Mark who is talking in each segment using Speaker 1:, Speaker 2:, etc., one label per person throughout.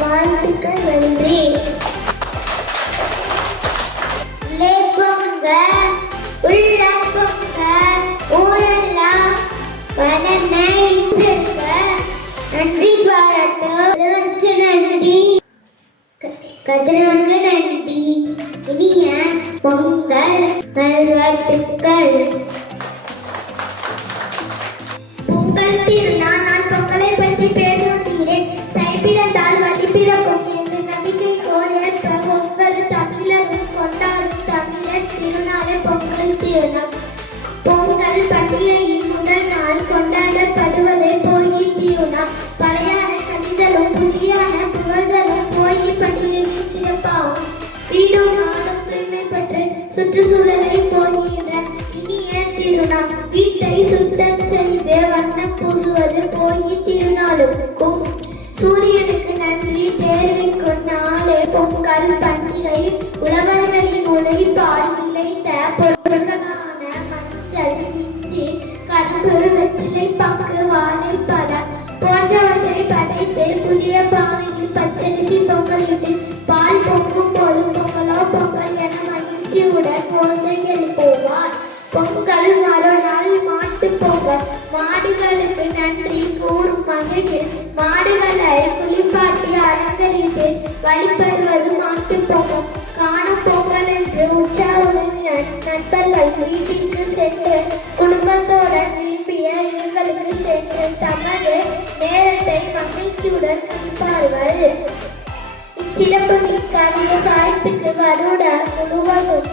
Speaker 1: வாழ்த்துக்கள் நன்றி உழைப்போங்க உள்ள போங்க ஊரெல்லாம் மனமே இருக்க நன்றி பாராட்டு வாழ்த்துக்கள் பொங்கல் திருநாள் நான் பொங்கலை பற்றி பேச வந்தேன் தைப்பிறந்தால் வழி பிறக்கும் என்று நம்பிக்கை கோயற்ற பொங்கல் தமிழர்கள் கொண்டாடும் தமிழர் திருநாளே பொங்கல் திருநாள். பொங்கல் பண்டிகையின் முதல் நாள் கொண்டாடப்படுவதே போகி திருநாள். பழையான கவிதலும் புதியான புகழ்தலும் போகி பண்டிகையின் சிறப்பாகும். வீடும் நாடும் தூய்மை பெற்று சுற்றுச்சூழலை திருநாள். வீட்டை சுத்தம் செய்து வண்ணம் பூசுவது போகி திருநாளுக்கும் சூரியனுக்கு நன்றி தெரிவிக்கும் நாளே பொங்கல் பண்டிகை. உழவர்களின் உழைப்பால் விளைந்த பொருட்களான மஞ்சள் இஞ்சி கரும்பு வெற்றிலை பங்கு வாழைப்பழம் போன்றவற்றை படைத்து புதிய பானை பொங்கல் மறுநாள் மாட்டு பொங்கல். மாடுகளுக்கு நன்றி கூறும் மகிழ்ச்சியில் மாடுகளை குளிப்பாட்டி அலங்கரித்து வழிபடுவது மாட்டு பொங்கல். காணும் பொங்கல் என்று உற்சாக உறவினர் நண்பர்கள் வீட்டிற்கு சென்று குடும்பத்துடன் விரும்பிய இடங்களுக்கு சென்று தமது நேரத்தை மகிழ்ச்சியுடன் கழிப்பார்கள் சிறப்பு மிக்க விவசாயத்துக்கு வருட முழுவதும்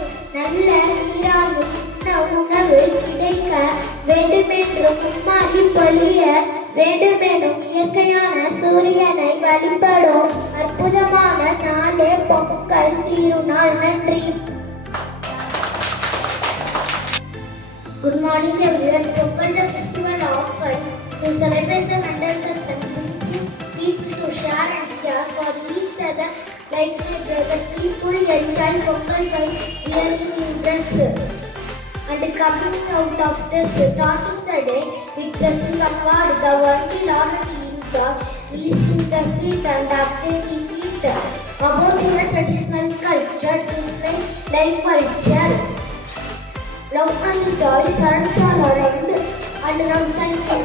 Speaker 1: வேண்டுமென்றும் மும்மாறி பொழிய வேண்டுமெனும் இயற்கையான சூரியனை வழிபடும் அற்புதமான நாளே பொங்கல் திருநாள் நன்றி Good morning everyone. Pongal the festival of. To celebrate and understand week to share and care for each other like a. People enjoy Pongal by wearing dress and coming out of dress. Starting the day with the card, the one will already in the releasing the sweet and updating it. About the traditional culture, things like like culture. Love and joy surrounds all around and around the